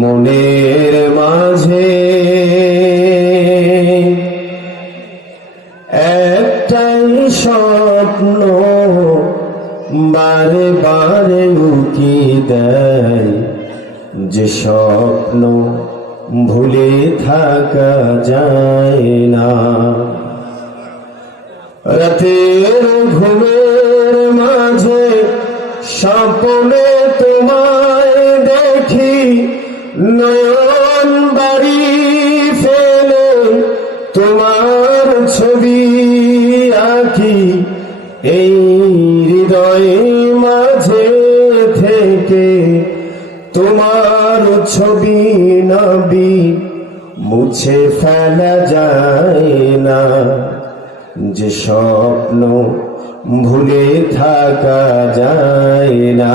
মনের মাঝে একটাই স্বপ্ন বারে বারে উকি দেয়, যে স্বপ্ন ভুলে থাকা যায় না। রাতের ঘুমের মাঝে স্বপ্নে তোমায় দেখি, নয়ন বাড়ি ফেলে তোমার ছবি আঁকি। এই হৃদয় মাঝে থেকে তোমার ছবি নবী মুছে ফেলা যায় না, যে স্বপ্ন ভুলে থাকা যায় না।